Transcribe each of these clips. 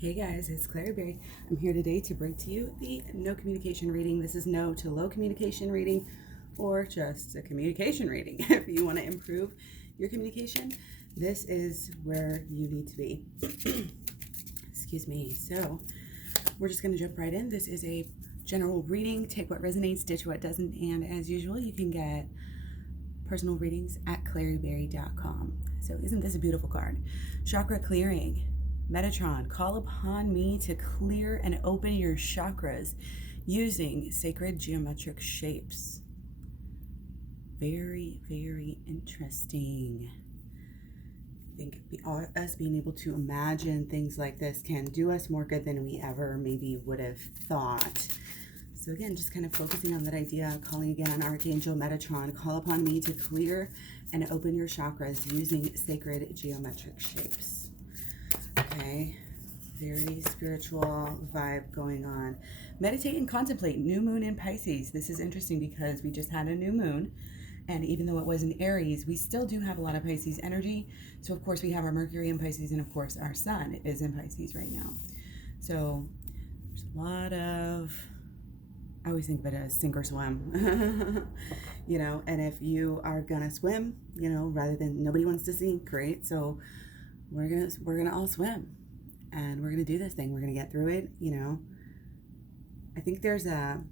Hey guys, it's Clary Berry. I'm here today to bring to you the no communication reading. This is no to low communication reading or just a communication reading. If you want to improve your communication, this is where you need to be. Excuse me. So we're just going to jump right in. This is a general reading. Take what resonates, ditch what doesn't, and as usual, you can get personal readings at claryberry.com. So isn't this a beautiful card? Chakra clearing. Metatron, call upon me to clear and open your chakras using sacred geometric shapes. Very, very interesting. I think us being able to imagine things like this can do us more good than we ever maybe would have thought. So again, just kind of focusing on that idea, calling again on Archangel Metatron, call upon me to clear and open your chakras using sacred geometric shapes. Okay, very spiritual vibe going on. Meditate and contemplate. New moon in Pisces. This is interesting because we just had a new moon, and even though it was in Aries, we still do have a lot of Pisces energy. So of course we have our Mercury in Pisces, and of course our Sun is in Pisces right now. So there's a lot of, I always think of it as sink or swim. And if you are gonna swim, rather than, nobody wants to sink, right? So we're gonna all swim, and we're gonna do this thing. We're gonna get through it. I think there's something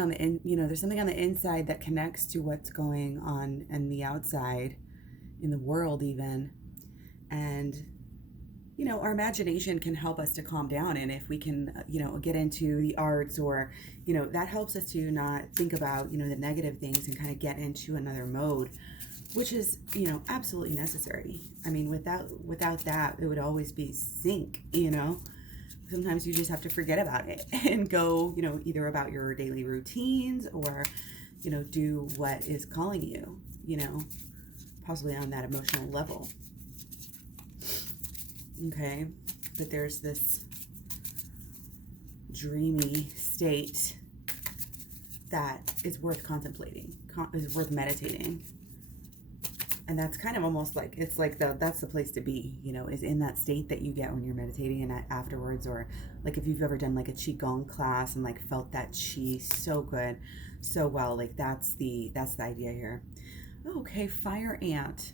on the inside that connects to what's going on in the outside, in the world even, and our imagination can help us to calm down. And if we can get into the arts, or that helps us to not think about the negative things and kind of get into another mode, which is absolutely necessary. I mean, without that, it would always be sink. Sometimes you just have to forget about it and go either about your daily routines, or do what is calling you, possibly on that emotional level. Okay, but there's this dreamy state that is worth contemplating, is worth meditating. And that's kind of almost like, it's like that's the place to be, is in that state that you get when you're meditating, and afterwards, or like if you've ever done like a Qigong class and like felt that Qi so good, so well, like that's the idea here. Okay, fire ant.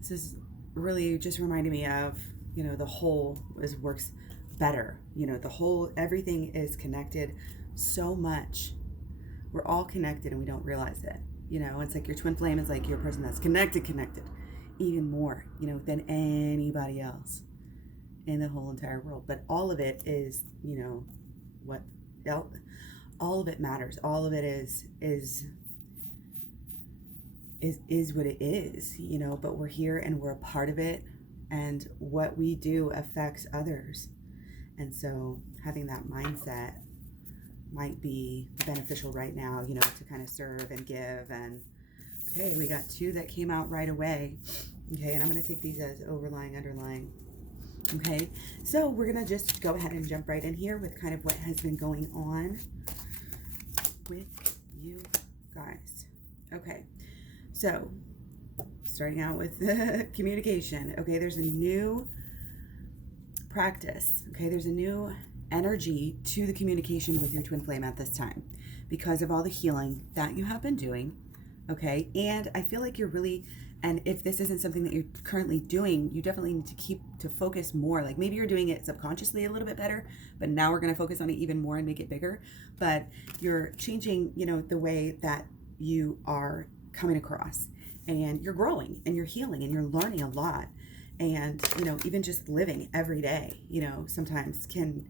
This is really just reminding me of, the whole works better. The whole, everything is connected so much. We're all connected and we don't realize it. It's like your twin flame is like your person that's connected even more, than anybody else in the whole entire world. But all of it is, what, all of it matters. All of it is what it is, but we're here and we're a part of it, and what we do affects others. And so having that mindset might be beneficial right now, to kind of serve and give. And okay, we got two that came out right away. Okay, and I'm going to take these as overlying, underlying. Okay, so we're going to just go ahead and jump right in here with kind of what has been going on with you guys. Okay, so starting out with the communication. Okay, there's a new practice. Okay, there's a new energy to the communication with your twin flame at this time, because of all the healing that you have been doing. Okay, and I feel like you're really, and if this isn't something that you're currently doing, you definitely need to focus more. Like maybe you're doing it subconsciously a little bit better, but now we're going to focus on it even more and make it bigger. But you're changing, the way that you are coming across, and you're growing and you're healing and you're learning a lot. And, even just living every day, sometimes can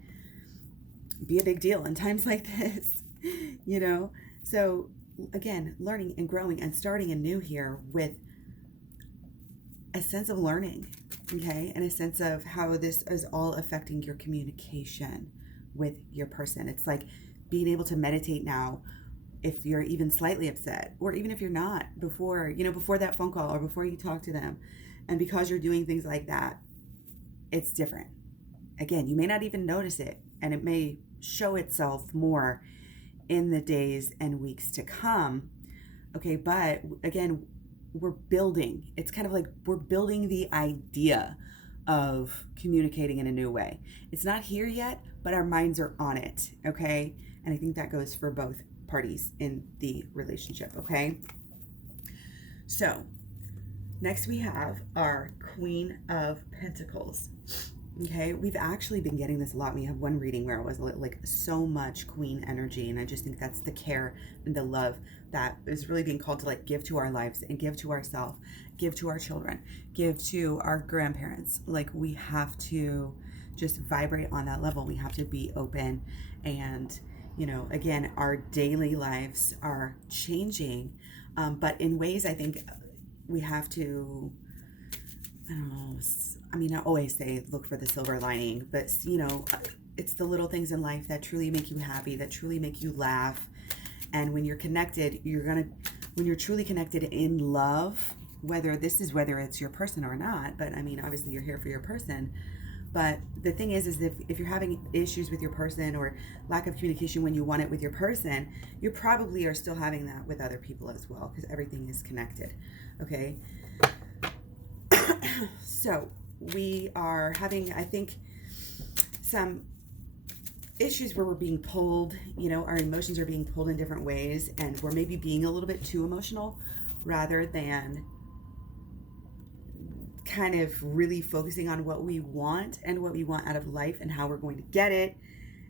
be a big in times like this, So again, learning and growing and starting anew here with a sense of learning, okay, and a sense of how this is all affecting your communication with your person. It's like being able to meditate now if you're even slightly upset, or even if you're not, before that phone call or before you talk to them. And because you're doing things like that, it's different. Again, you may not even notice it, and it may show itself more in the days and weeks to come. Okay, but again, we're building. It's kind of like we're building the idea of communicating in a new way. It's not here yet, but our minds are on it, okay? And I think that goes for both parties in the relationship, okay? So, next we have our Queen of Pentacles. Okay, we've actually been getting this a lot. We have one reading where it was like so much queen energy, and I just think that's the care and the love that is really being called to like give to our lives and give to ourselves, give to our children, give to our grandparents. Like we have to just vibrate on that level. We have to be open, and you know, again, our daily lives are changing, but in ways I think we have to, I don't know, I mean, I always say look for the silver lining, but you know, it's the little things in life that truly make you happy, that truly make you laugh. And when you're connected, when you're truly connected in love, whether it's your person or not, but I mean, obviously you're here for your person. But the thing is if you're having issues with your person or lack of communication when you want it with your person, you probably are still having that with other people as well, because everything is connected, okay? So we are having, I think, some issues where we're being pulled, you know, our emotions are being pulled in different ways, and we're maybe being a little bit too emotional rather than kind of really focusing on what we want and what we want out of life and how we're going to get it.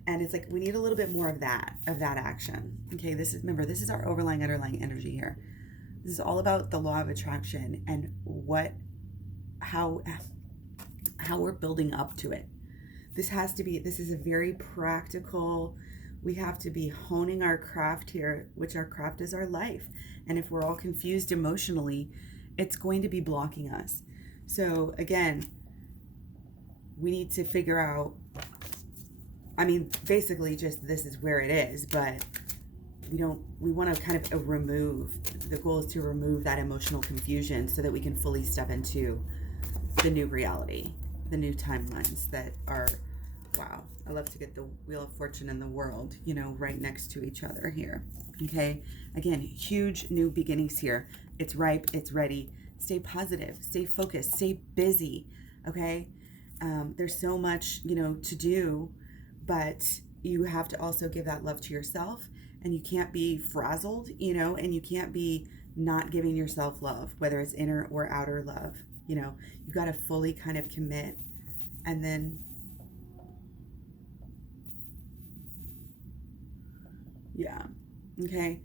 And it's like we need a little bit more of that action. Okay, remember, this is our underlying energy here. This is all about the law of attraction and how we're building up to it. This is a very practical, we have to be honing our craft here, which our craft is our life. And if we're all confused emotionally, it's going to be blocking us. So again, we need to figure out, I mean, basically just this is where it is, but we want to kind of the goal is to remove that emotional confusion so that we can fully step into the new reality, the new timelines that are, wow, I love to get the Wheel of Fortune and the World, you know, right next to each other here. Okay, again, huge new beginnings here. It's ripe, it's ready. Stay positive, stay focused, stay busy, okay? There's so much, you know, to do, but you have to also give that love to yourself, and you can't be frazzled, you know, and you can't be not giving yourself love, whether it's inner or outer love. You know, you've got to fully kind of commit, and then, yeah, okay.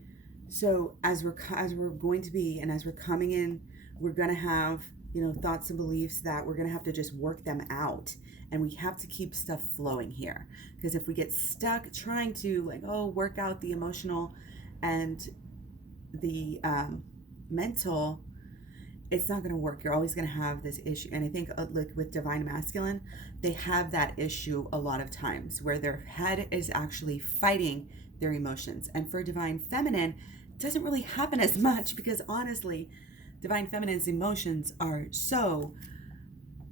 So as we're going to be, and as we're coming in, we're going to have, you know, thoughts and beliefs that we're going to have to just work them out, and we have to keep stuff flowing here, because if we get stuck trying to like, work out the emotional and the mental, it's not going to work. You're always going to have this issue. And I think like with Divine Masculine, they have that issue a lot of times where their head is actually fighting their emotions. And for Divine Feminine, it doesn't really happen as much, because honestly, Divine Feminine's emotions are so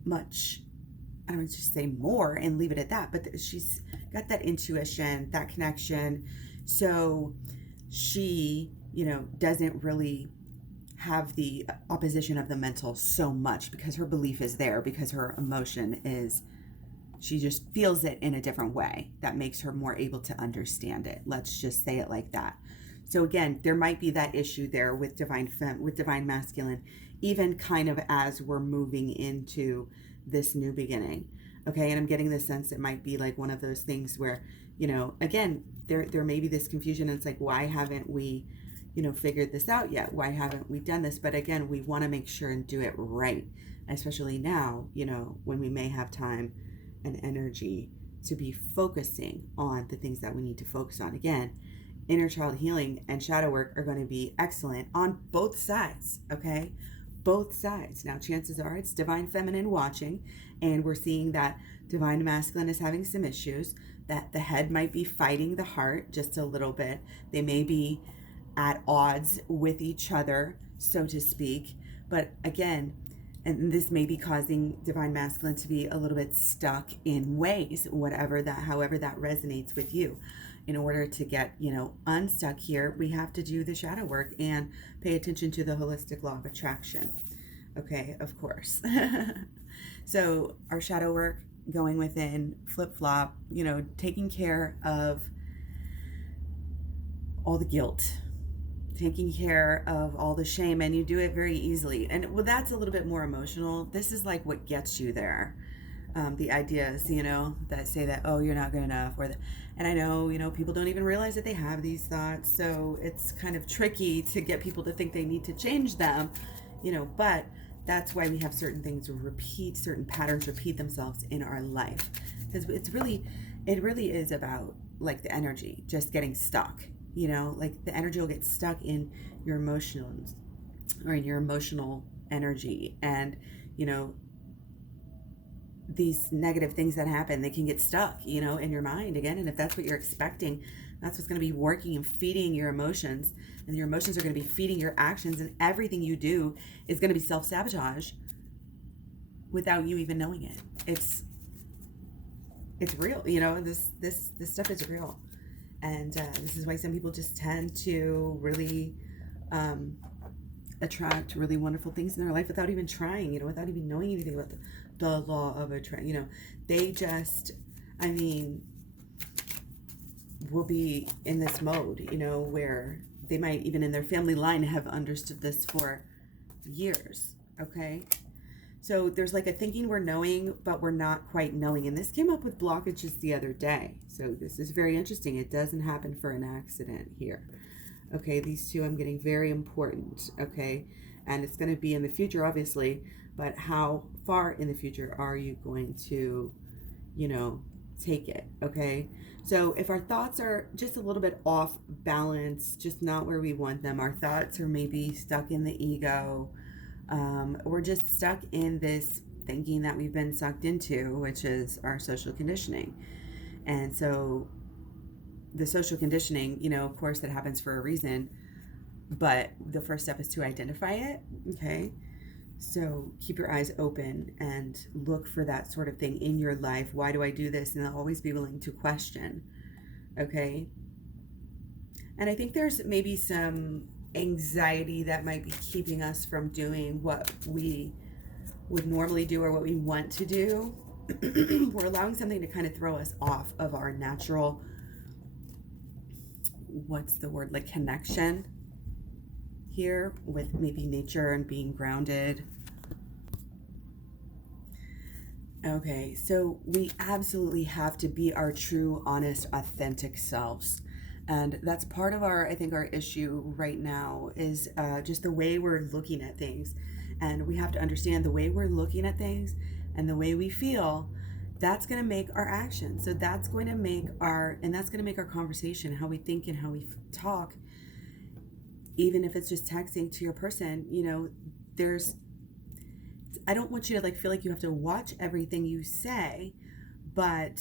much, I don't want to just say more and leave it at that, but she's got that intuition, that connection. So she, you know, doesn't really have the opposition of the mental so much, because her belief is there, because her emotion is, she just feels it in a different way that makes her more able to understand it. Let's just say it like that. So again, there might be that issue there with Divine Masculine, even kind of as we're moving into this new beginning. Okay, and I'm getting the sense it might be like one of those things where, you know, again, there may be this confusion, and it's like, why haven't we, you know, figured this out yet? Why haven't we done this? But again, we want to make sure and do it right, especially now, you know, when we may have time and energy to be focusing on the things that we need to focus on. Again, inner child healing and shadow work are going to be excellent on both sides, okay? Both sides. Now, chances are it's Divine Feminine watching, and we're seeing that Divine Masculine is having some issues, that the head might be fighting the heart just a little bit. They may be at odds with each other, so to speak. But again, and this may be causing Divine Masculine to be a little bit stuck in ways, however that resonates with you. in order to get, unstuck here, we have to do the shadow work and pay attention to the holistic law of attraction. Okay, of course. So our shadow work, going within, flip-flop, taking care of all the guilt, taking care of all the shame, and you do it very easily. And well, that's a little bit more emotional. This is like what gets you there. The ideas, that say that, oh, you're not good enough, and I know, people don't even realize that they have these thoughts, so it's kind of tricky to get people to think they need to change them, but that's why we have certain things repeat, certain patterns repeat themselves in our life, because it really is about like the energy just getting stuck, like the energy will get stuck in your emotions or in your emotional energy, and these negative things that happen, they can get stuck, in your mind again. And if that's what you're expecting, that's what's going to be working and feeding your emotions. And your emotions are going to be feeding your actions. And everything you do is going to be self-sabotage without you even knowing it. It's real, this stuff is real. And this is why some people just tend to really attract really wonderful things in their life without even trying, without even knowing anything about the law of attraction. They just, will be in this mode, where they might even in their family line have understood this for years. Okay. So there's like a thinking we're knowing, but we're not quite knowing. And this came up with blockages the other day. So this is very interesting. It doesn't happen for an accident here. Okay, these two I'm getting very important. Okay, and it's going to be in the future, obviously, but how far in the future are you going to, take it? Okay, so if our thoughts are just a little bit off balance, just not where we want them, our thoughts are maybe stuck in the ego, we're just stuck in this thinking that we've been sucked into, which is our social conditioning. And so the social conditioning, of course, that happens for a reason, but the first step is to identify it. Okay, so keep your eyes open and look for that sort of thing in your life. Why do I do this? And always be willing to question. Okay, and I think there's maybe some anxiety that might be keeping us from doing what we would normally do or what we want to do. We're allowing something to kind of throw us off of our natural, like connection here with maybe nature and being grounded. Okay, so we absolutely have to be our true, honest, authentic selves. And that's part of our issue right now is just the way we're looking at things. And we have to understand the way we're looking at things and the way we feel, that's going to make our action. So that's going to make our conversation, how we think and how we talk, even if it's just texting to your person, I don't want you to feel like you have to watch everything you say, but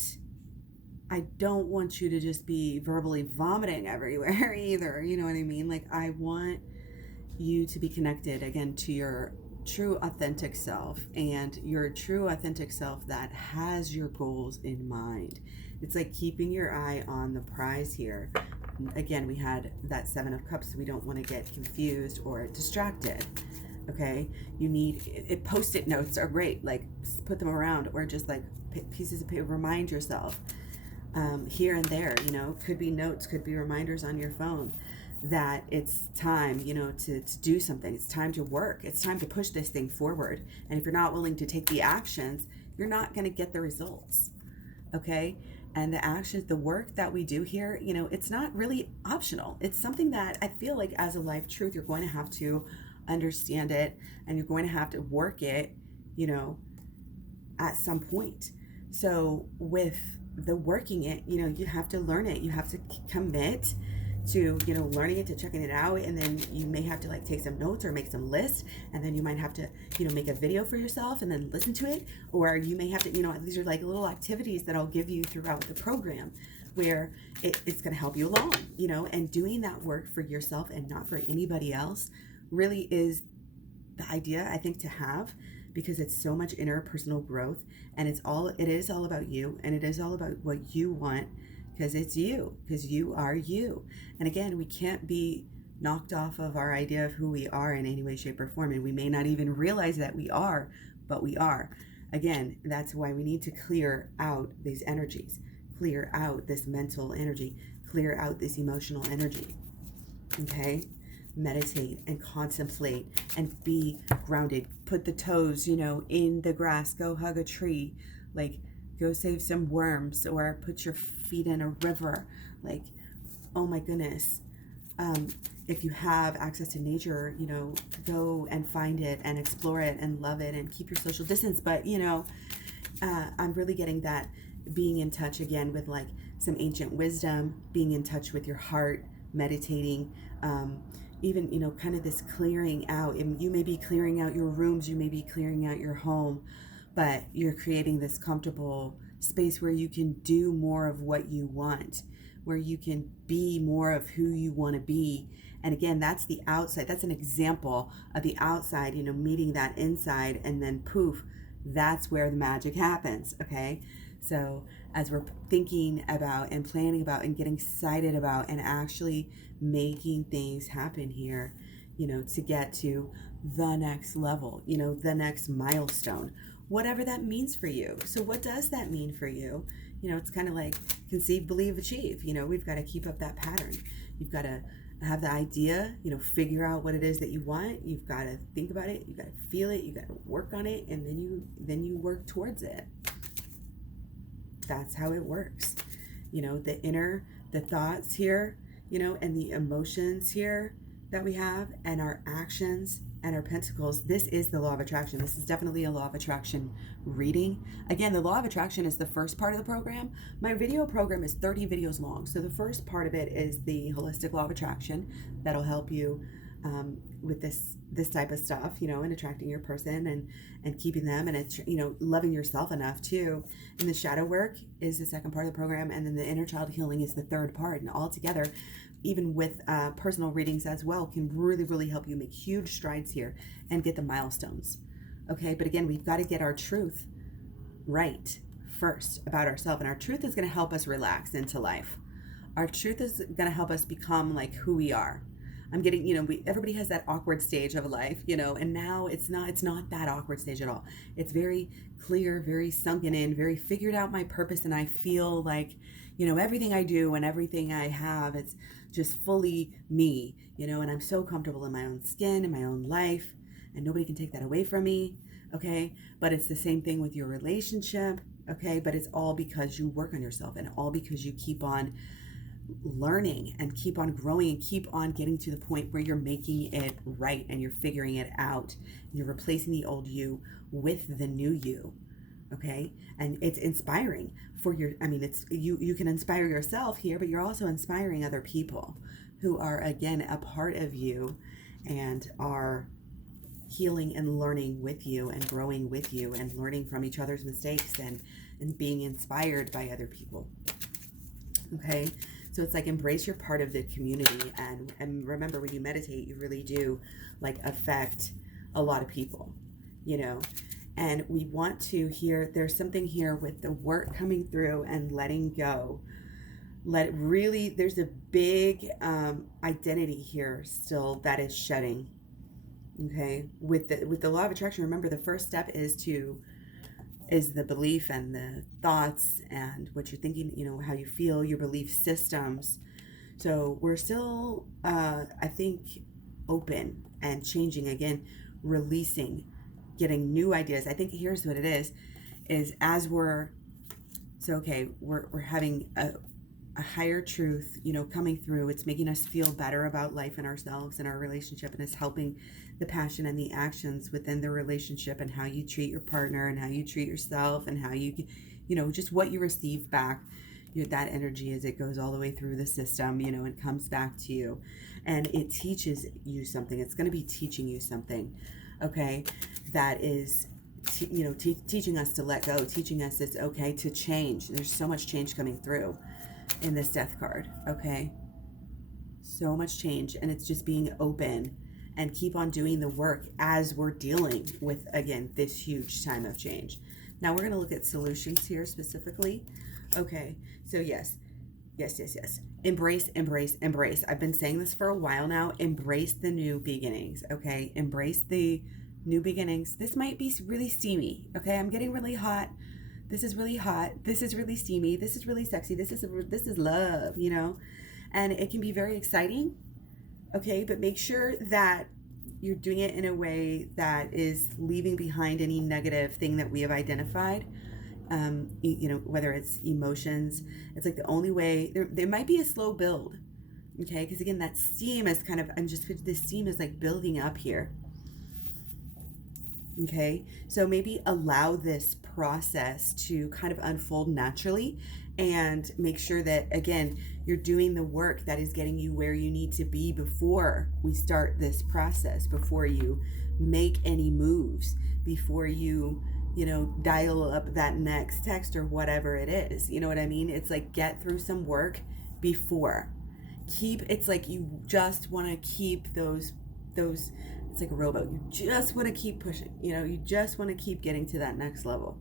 I don't want you to just be verbally vomiting everywhere either. You know what I mean? I want you to be connected again to your true authentic self, and your true authentic self that has your goals in mind. It's like keeping your eye on the prize here. Again, we had that 7 of Cups, so we don't want to get confused or distracted. Okay, you need post-it notes are great, put them around, or just pieces of paper. Remind yourself here and there, could be notes, could be reminders on your phone that it's time, to do something. It's time to work. It's time to push this thing forward. And if you're not willing to take the actions, you're not going to get the results. Okay? And the actions, the work that we do here, it's not really optional. It's something that I feel like as a life truth, you're going to have to understand it, and you're going to have to work it, at some point. So with the working it, you have to learn it. You have to commit to, learning it, to checking it out. And then you may have to take some notes or make some lists. And then you might have to, make a video for yourself and then listen to it. Or you may have to, these are little activities that I'll give you throughout the program where it's going to help you along, and doing that work for yourself and not for anybody else really is the idea, I think, to have, because it's so much interpersonal growth, and it is all about you, and it is all about what you want because it's you, because you are you. And again, we can't be knocked off of our idea of who we are in any way, shape, or form. And we may not even realize that we are, but we are. Again, that's why we need to clear out these energies, clear out this mental energy, clear out this emotional energy. Okay? Meditate and contemplate and be grounded. Put the toes, in the grass. Go hug a tree. Like, go save some worms, or put your feet in a river. Like, oh my goodness. If you have access to nature, go and find it and explore it and love it and keep your social distance. But, I'm really getting that being in touch again with like some ancient wisdom, being in touch with your heart, meditating, even, kind of this clearing out. And you may be clearing out your rooms, you may be clearing out your home, but you're creating this comfortable space where you can do more of what you want, where you can be more of who you want to be. And again, that's the outside. That's an example of the outside, meeting that inside, and then poof, that's where the magic happens. Okay. So as we're thinking about and planning about and getting excited about and actually making things happen here, to get to the next level, the next milestone, whatever that means for you. So what does that mean for you? It's kind of like conceive, believe, achieve. We've got to keep up that pattern. You've got to have the idea, figure out what it is that you want. You've got to think about it. You've got to feel it. You've got to work on it. And then you work towards it. That's how it works. The thoughts here, and the emotions here that we have, and our actions and our pentacles. This is the law of attraction. This is definitely a law of attraction reading. Again, the law of attraction is the first part of the program. My video program is 30 videos long. So the first part of it is the holistic law of attraction that'll help you with this type of stuff, and attracting your person and keeping them, and it's, loving yourself enough too. And the shadow work is the second part of the program, and then the inner child healing is the third part. And all together, even with personal readings as well, can really, really help you make huge strides here and get the milestones. Okay, but again, we've got to get our truth right first about ourselves, and our truth is going to help us relax into life. Our truth is going to help us become like who we are. I'm getting, everybody has that awkward stage of life, and now it's not that awkward stage at all. It's very clear, very sunken in, very figured out my purpose. And I feel like, everything I do and everything I have, it's just fully me, and I'm so comfortable in my own skin, in my own life, and nobody can take that away from me. Okay. But it's the same thing with your relationship. Okay. But it's all because you work on yourself, and all because you keep on learning and keep on growing and keep on getting to the point where you're making it right and you're figuring it out. You're replacing the old you with the new you. Okay. And it's inspiring for it's you can inspire yourself here, but you're also inspiring other people who are, again, a part of you and are healing and learning with you and growing with you and learning from each other's mistakes and being inspired by other people. Okay. So it's like, embrace your part of the community, and remember, when you meditate, you really do like affect a lot of people, and we want to there's something here with the work coming through and letting go. There's a big identity here still that is shedding. Okay. With the law of attraction, remember, the first step is the belief and the thoughts and what you're thinking, how you feel, your belief systems. So we're still, I think, open and changing, again, releasing, getting new ideas. I think here's what it is as we're having a higher truth, coming through. It's making us feel better about life and ourselves and our relationship, and it's helping the passion and the actions within the relationship, and how you treat your partner and how you treat yourself, and how you just what you receive back, that energy as it goes all the way through the system, and comes back to you, and it teaches you something. It's going to be teaching you something, okay, that is teaching us to let go, teaching us it's okay to change. There's so much change coming through in this death card. Okay, so much change, and it's just being open and keep on doing the work as we're dealing with, again, this huge time of change. Now we're going to look at solutions here specifically. Okay, so yes, Yes, yes, yes. Embrace, embrace, embrace. I've been saying this for a while now. Embrace the new beginnings, okay? Embrace the new beginnings. This might be really steamy, okay? I'm getting really hot. This is really hot. This is really steamy. This is really sexy. This is love, you know? And it can be very exciting, okay? But make sure that you're doing it in a way that is leaving behind any negative thing that we have identified. You know, whether it's emotions, it's like the only way there might be a slow build, okay? Because again, that steam is kind of, this steam is like building up here, okay? So maybe allow this process to kind of unfold naturally, and make sure that, again, you're doing the work that is getting you where you need to be before we start this process, before you make any moves, before you dial up that next text or whatever it is. You know what I mean? It's like, get through some work before. It's like you just want to keep those, it's like a rowboat. You just want to keep pushing, you just want to keep getting to that next level.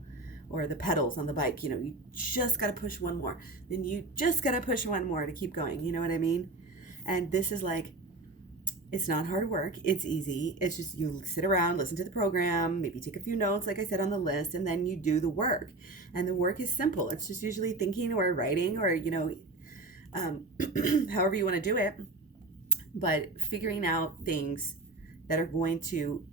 Or the pedals on the bike, you just got to push one more. Then you just got to push one more to keep going. You know what I mean? And this is like, it's not hard work. It's easy. It's just you sit around, listen to the program, maybe take a few notes, like I said, on the list, and then you do the work. And the work is simple. It's just usually thinking or writing or, however you want to do it. But figuring out things that are going to,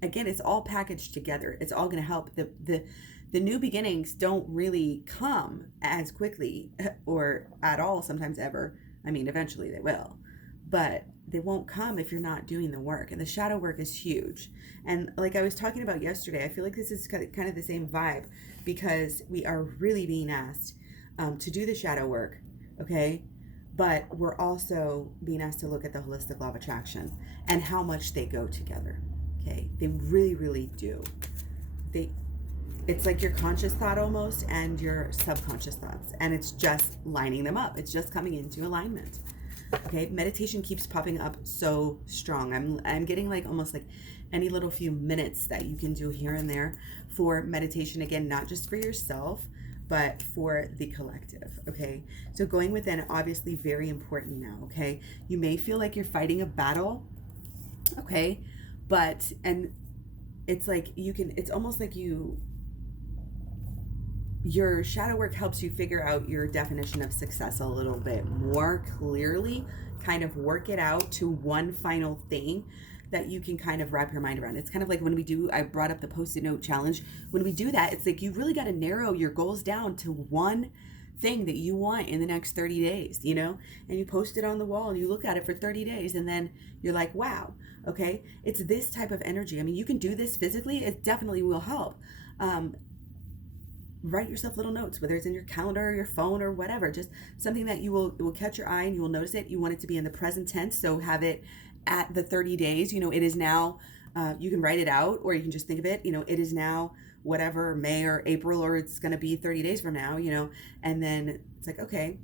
again, it's all packaged together. It's all going to help. The new beginnings don't really come as quickly or at all, sometimes ever. I mean, eventually they will. But they won't come if you're not doing the work. And the shadow work is huge. And like I was talking about yesterday, I feel like this is kind of the same vibe, because we are really being asked to do the shadow work, okay? But we're also being asked to look at the holistic law of attraction and how much they go together, okay? They really, really do. It's like your conscious thought almost and your subconscious thoughts, and it's just lining them up. It's just coming into alignment. Okay, meditation keeps popping up so strong. I'm getting like almost like any little few minutes that you can do here and there for meditation. Again, not just for yourself, but for the collective. Okay, so going within, obviously very important now. Okay, you may feel like you're fighting a battle. Okay, and it's like it's almost like your shadow work helps you figure out your definition of success a little bit more clearly, kind of work it out to one final thing that you can kind of wrap your mind around. It's kind of like when I brought up the Post-it note challenge. When we do that, it's like you really got to narrow your goals down to one thing that you want in the next 30 days, and you post it on the wall and you look at it for 30 days and then you're like, wow, okay, it's this type of energy. I mean, you can do this physically. It definitely will help. Write yourself little notes, whether it's in your calendar or your phone or whatever, just something that it will catch your eye and you will notice it. You want it to be in the present tense, so have it at the 30 days. It is now, you can write it out or you can just think of it, it is now whatever, May or April, or it's going to be 30 days from now, and then it's like, okay,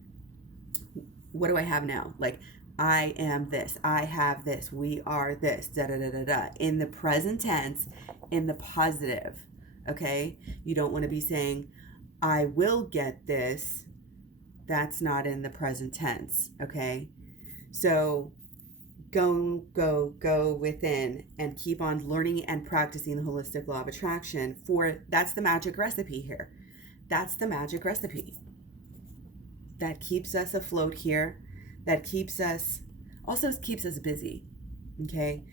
what do I have now? Like, I am this, I have this, we are this, da da da da da, in the present tense, in the positive. Okay, you don't want to be saying, I will get this. That's not in the present tense. Okay, so go within and keep on learning and practicing the holistic law of attraction. That's the magic recipe here. That's the magic recipe that keeps us afloat here, that keeps us busy. Okay,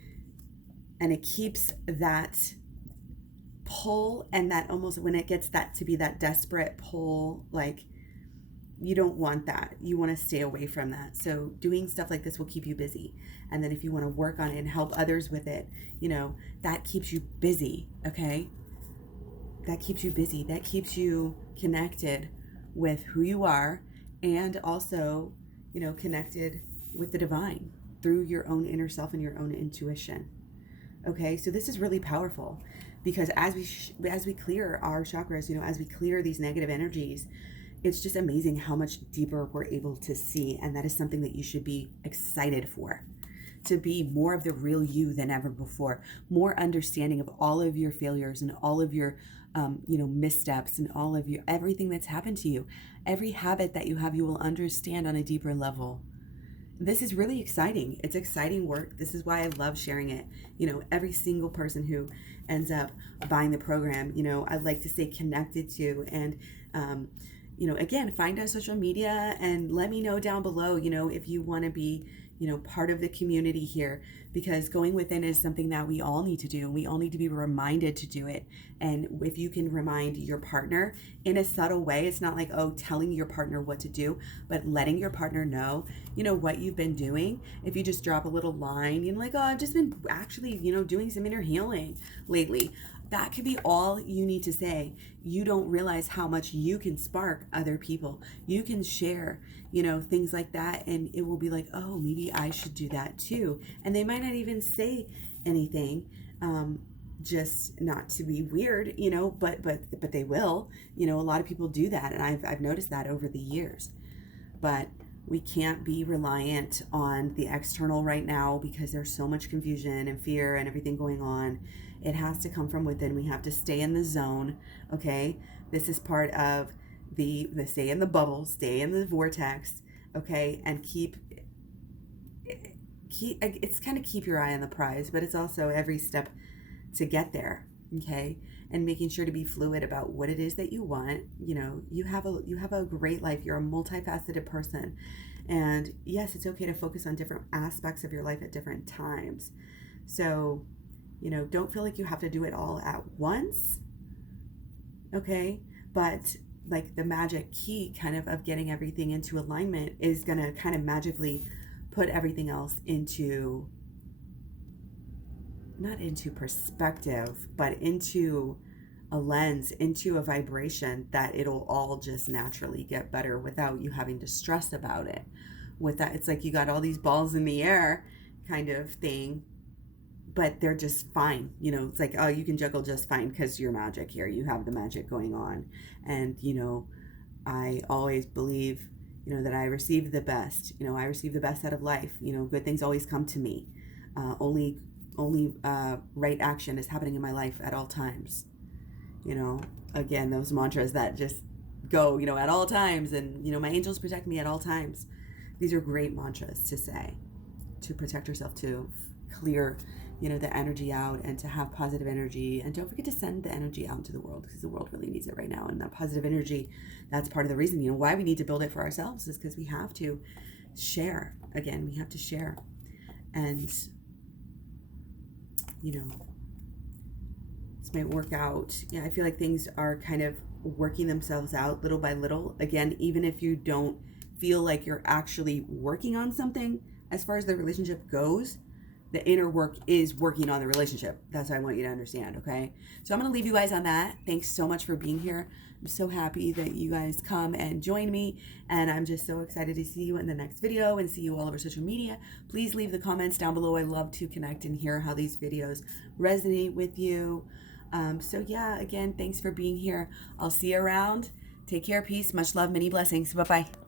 and it keeps that pull, and that almost, when it gets that to be that desperate pull, like, you don't want that. You want to stay away from that. So doing stuff like this will keep you busy. And then if you want to work on it and help others with it, that keeps you busy. Okay, that keeps you busy. That keeps you connected with who you are, and also connected with the divine through your own inner self and your own intuition. Okay, so this is really powerful, because as we clear our chakras, as we clear these negative energies, it's just amazing how much deeper we're able to see. And that is something that you should be excited for, to be more of the real you than ever before, more understanding of all of your failures and all of your missteps and all of everything that's happened to you. Every habit that you have, you will understand on a deeper level. This is really exciting. It's exciting work. This is why I love sharing it. Every single person who ends up buying the program, I'd like to stay connected to. And, again, find our social media and let me know down below, if you want to be, part of the community here, because going within is something that we all need to do. We all need to be reminded to do it. And if you can remind your partner in a subtle way, it's not like, telling your partner what to do, but letting your partner know, what you've been doing. If you just drop a little line, like, I've just been actually, doing some inner healing lately. That could be all you need to say. You don't realize how much you can spark other people. You can share, things like that, and it will be like, oh, maybe I should do that too. And they might not even say anything, just not to be weird, but they will. A lot of people do that, and I've noticed that over the years. But we can't be reliant on the external right now because there's so much confusion and fear and everything going on. It has to come from within. We have to stay in the zone, okay? This is part of the stay in the bubble, stay in the vortex, okay? And keep it's kind of keep your eye on the prize, but it's also every step to get there, okay? And making sure to be fluid about what it is that you want. You have a great life. You're a multifaceted person. And yes, it's okay to focus on different aspects of your life at different times. So, don't feel like you have to do it all at once, okay? But like the magic key kind of getting everything into alignment is going to kind of magically put everything else into, not into perspective, but into a lens, into a vibration that it'll all just naturally get better without you having to stress about it. With that, it's like you got all these balls in the air kind of thing, but they're just fine. It's like, oh, you can juggle just fine because you're magic here. You have the magic going on. And, I always believe, that I receive the best. I receive the best out of life. Good things always come to me. Only right action is happening in my life at all times. Again, those mantras that just go, at all times. And, my angels protect me at all times. These are great mantras to say, to protect yourself, to clear, the energy out, and to have positive energy. And don't forget to send the energy out into the world, because the world really needs it right now. And that positive energy, that's part of the reason, why we need to build it for ourselves, is because we have to share. Again, we have to share. And, this might work out. Yeah, I feel like things are kind of working themselves out little by little. Again, even if you don't feel like you're actually working on something as far as the relationship goes, the inner work is working on the relationship. That's what I want you to understand, okay? So I'm going to leave you guys on that. Thanks so much for being here. I'm so happy that you guys come and join me, and I'm just so excited to see you in the next video and see you all over social media. Please leave the comments down below. I love to connect and hear how these videos resonate with you. So yeah, again, thanks for being here. I'll see you around. Take care, peace, much love, many blessings. Bye-bye.